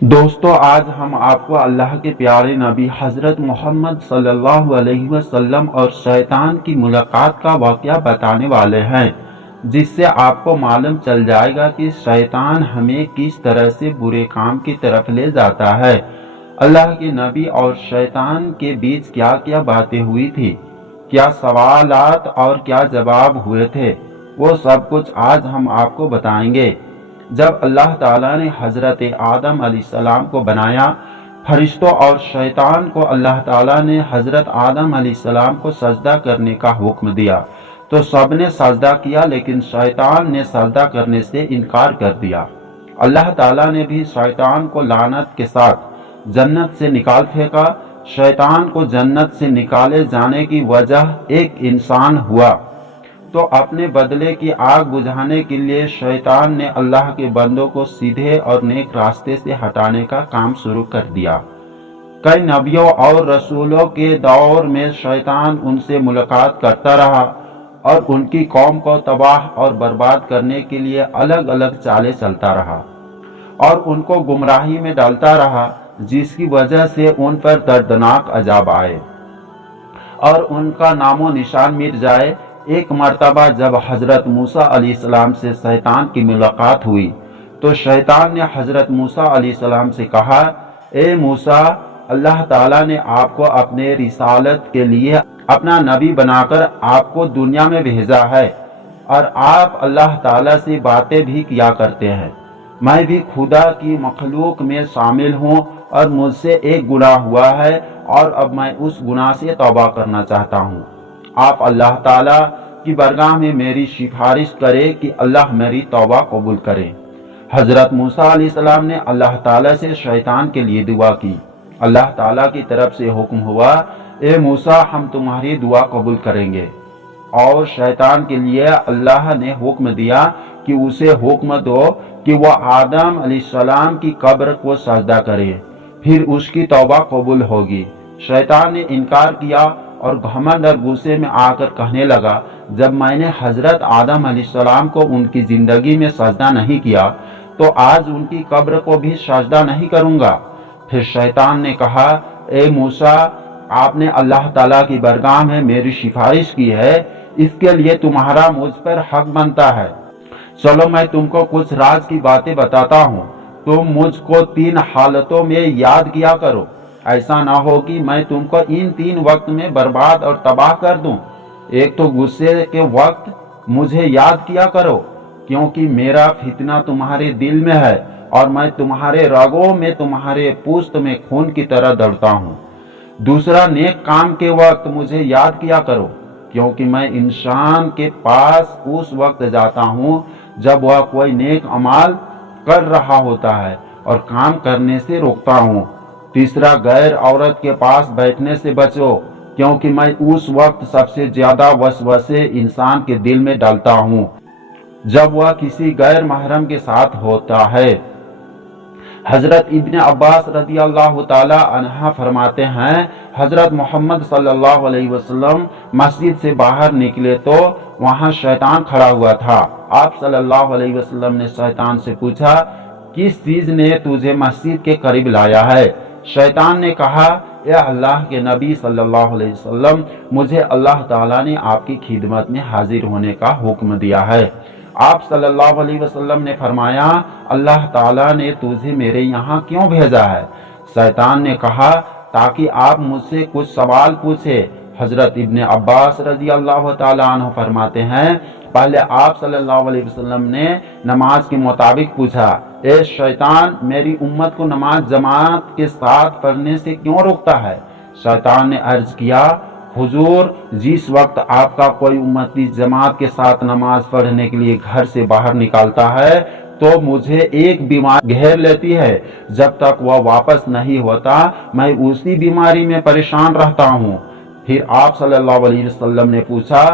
دوستو، آج ہم آپ کو اللہ کے پیارے نبی حضرت محمد صلی اللہ علیہ وسلم اور شیطان کی ملاقات کا واقعہ بتانے والے ہیں، جس سے آپ کو معلوم چل جائے گا کہ شیطان ہمیں کس طرح سے برے کام کی طرف لے جاتا ہے۔ اللہ کے نبی اور شیطان کے بیچ کیا کیا باتیں ہوئی تھی، کیا سوالات اور کیا جواب ہوئے تھے، وہ سب کچھ آج ہم آپ کو بتائیں گے۔ جب اللہ تعالیٰ نے حضرت آدم علیہ السلام کو بنایا، فرشتوں اور شیطان کو اللہ تعالیٰ نے حضرت آدم علیہ السلام کو سجدہ کرنے کا حکم دیا تو سب نے سجدہ کیا، لیکن شیطان نے سجدہ کرنے سے انکار کر دیا۔ اللہ تعالیٰ نے بھی شیطان کو لعنت کے ساتھ جنت سے نکال پھینکا۔ شیطان کو جنت سے نکالے جانے کی وجہ ایک انسان ہوا، تو اپنے بدلے کی آگ بجھانے کے لیے شیطان نے اللہ کے بندوں کو سیدھے اور نیک راستے سے ہٹانے کا کام شروع کر دیا۔ کئی نبیوں اور رسولوں کے دور میں شیطان ان سے ملاقات کرتا رہا اور ان کی قوم کو تباہ اور برباد کرنے کے لیے الگ الگ چالیں چلتا رہا اور ان کو گمراہی میں ڈالتا رہا، جس کی وجہ سے ان پر دردناک عذاب آئے اور ان کا نام و نشان مٹ جائے۔ ایک مرتبہ جب حضرت موسیٰ علیہ السلام سے شیطان کی ملاقات ہوئی تو شیطان نے حضرت موسیٰ علیہ السلام سے کہا، اے موسیٰ، اللہ تعالیٰ نے آپ کو اپنے رسالت کے لیے اپنا نبی بنا کر آپ کو دنیا میں بھیجا ہے اور آپ اللہ تعالیٰ سے باتیں بھی کیا کرتے ہیں۔ میں بھی خدا کی مخلوق میں شامل ہوں اور مجھ سے ایک گناہ ہوا ہے اور اب میں اس گناہ سے توبہ کرنا چاہتا ہوں۔ آپ اللہ تعالیٰ کی بارگاہ میں میری سفارش کرے کہ اللہ میری توبہ قبول کرے۔ حضرت موسیٰ علیہ السلام نے اللہ تعالیٰ سے شیطان کے لیے دعا کی۔ اللہ تعالیٰ کی طرف سے حکم ہوا، اے موسیٰ، ہم تمہاری دعا قبول کریں گے۔ اور شیطان کے لیے اللہ نے حکم دیا کہ اسے حکم دو کہ وہ آدم علیہ السلام کی قبر کو سجدہ کرے، پھر اس کی توبہ قبول ہوگی۔ شیطان نے انکار کیا اور گھمنڈ اور غصے میں آ کر کہنے لگا، جب میں نے حضرت آدم علیہ السلام کو ان کی زندگی میں سجدہ نہیں کیا تو آج ان کی قبر کو بھی سجدہ نہیں کروں گا۔ پھر شیطان نے کہا، اے موسیٰ، آپ نے اللہ تعالیٰ کی بارگاہ میں میری سفارش کی ہے، اس کے لیے تمہارا مجھ پر حق بنتا ہے۔ چلو میں تم کو کچھ راز کی باتیں بتاتا ہوں، تم مجھ کو 3 حالتوں میں یاد کیا کرو، ایسا نہ ہو کہ میں تم کو ان 3 وقت میں برباد اور تباہ کر دوں۔ ایک تو غصے کے وقت مجھے یاد کیا کرو، کیونکہ میرا فتنہ تمہارے دل میں ہے اور میں تمہارے رگوں میں، تمہارے پوست میں خون کی طرح دوڑتا ہوں۔ دوسرا، نیک کام کے وقت مجھے یاد کیا کرو، کیونکہ میں انسان کے پاس اس وقت جاتا ہوں جب وہ کوئی نیک عمل کر رہا ہوتا ہے اور کام کرنے سے روکتا ہوں۔ تیسرا، غیر عورت کے پاس بیٹھنے سے بچو، کیونکہ میں اس وقت سب سے زیادہ وسوسے انسان کے دل میں ڈالتا ہوں جب وہ کسی غیر محرم کے ساتھ ہوتا ہے۔ حضرت ابن عباس رضی اللہ تعالی عنہ فرماتے ہیں، حضرت محمد صلی اللہ علیہ وسلم مسجد سے باہر نکلے تو وہاں شیطان کھڑا ہوا تھا۔ آپ صلی اللہ علیہ وسلم نے شیطان سے پوچھا، کس چیز نے تجھے مسجد کے قریب لایا ہے؟ شیطان نے کہا، اے اللہ کے نبی صلی اللہ علیہ وسلم، مجھے اللہ تعالیٰ نے آپ کی خدمت میں حاضر ہونے کا حکم دیا ہے۔ آپ صلی اللہ علیہ وسلم نے فرمایا، اللہ تعالیٰ نے تجھے میرے یہاں کیوں بھیجا ہے؟ شیطان نے کہا، تاکہ آپ مجھ سے کچھ سوال پوچھے۔ حضرت ابن عباس رضی اللہ تعالیٰ عنہ فرماتے ہیں، پہلے آپ صلی اللہ علیہ وسلم نے نماز کے مطابق پوچھا، اے شیطان، میری امت کو نماز جماعت کے ساتھ پڑھنے سے کیوں روکتا ہے؟ شیطان نے عرض کیا، حضور، جس وقت آپ کا کوئی امتی جماعت کے ساتھ نماز پڑھنے کے لیے گھر سے باہر نکالتا ہے تو مجھے ایک بیماری گھیر لیتی ہے، جب تک وہ واپس نہیں ہوتا میں اسی بیماری میں پریشان رہتا ہوں۔ پھر آپ صلی اللہ علیہ وسلم نے پوچھا،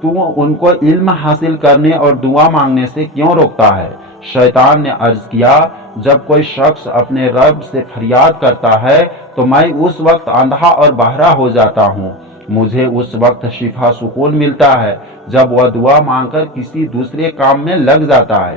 تو ان کو علم حاصل کرنے اور دعا مانگنے سے کیوں روکتا ہے؟ شیطان نے عرض کیا، جب کوئی شخص اپنے رب سے فریاد کرتا ہے تو میں اس وقت اندھا اور بہرا ہو جاتا ہوں۔ مجھے اس وقت شفا سکون ملتا ہے جب وہ دعا مانگ کر کسی دوسرے کام میں لگ جاتا ہے۔